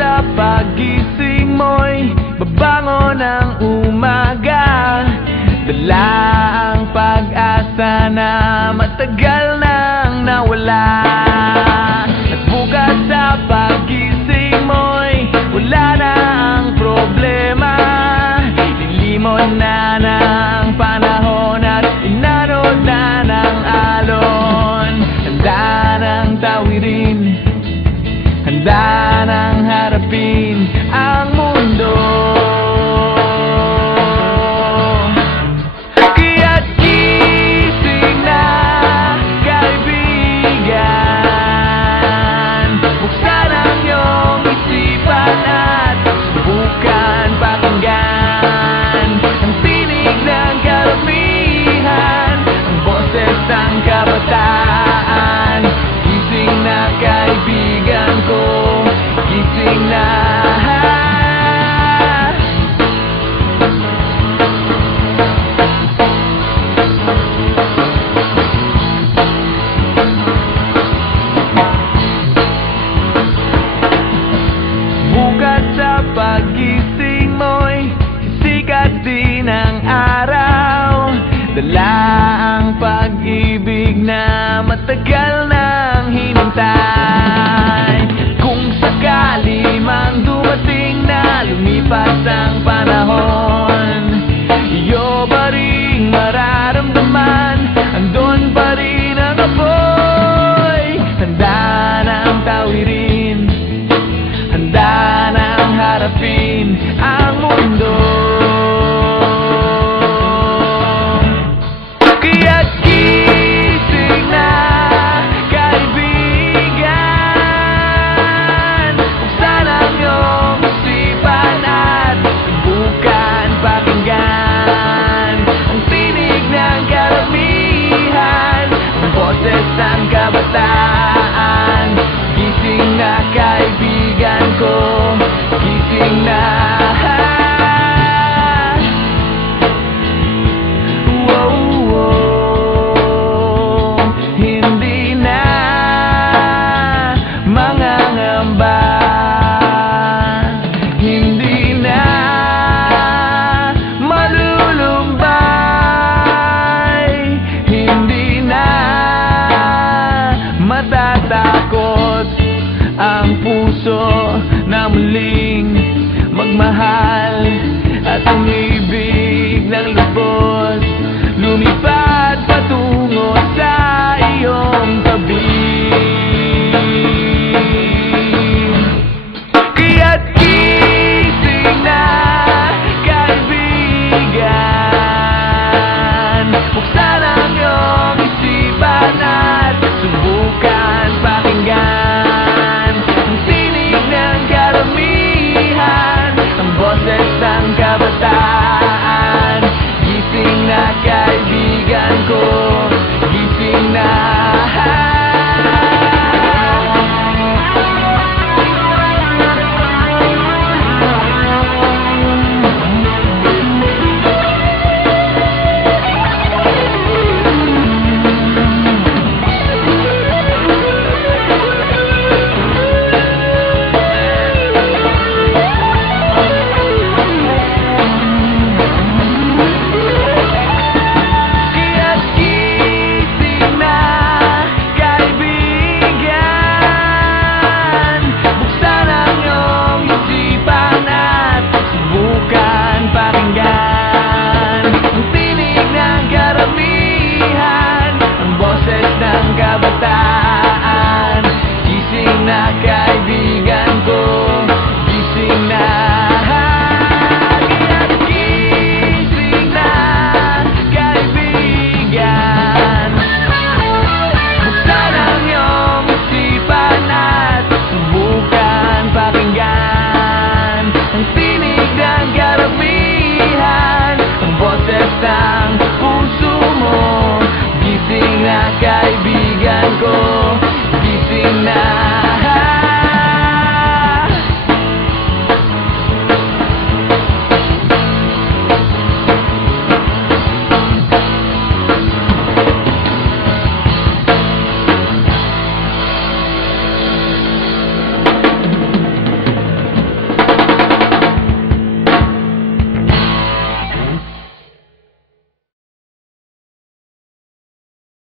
sa pagising mo'y babangon ng umaga, dala ang pag-asa na matagal nang nawala. At bukas sa pagising mo'y wala na ang problema, nilimon na ng panahon at inanod na ng alon. Handa ng tawirin, handa ng harapin ang mundo. Kaya't gising na, kaibigan, buksan ang iyong isipan at subukan pakinggan ang tinig ng karamihan, ang boses ng kabataan. Gising na, kaibigan ko, gising na. Bukas sa pagising mo'y sikat din ang araw, dala ang pag-ibig na matagal nang hinintay. Kung sakali mang dumating na lumipas ang panahon, iyo ba ring mararamdaman, andun pa rin ang apoy. Handa ng tawirin, handa ng harapin ang mundo. Kaya't gising na, kaibigan, buksan ang iyong isipan at subukan pakinggan ang tinig ng karamihan, ang boses ng kabataan. Gising na, kaibigan ko, gising na. Hindi na mangangamba, hindi na malulumbay, hindi na matatakot ang puso na muling magmahal.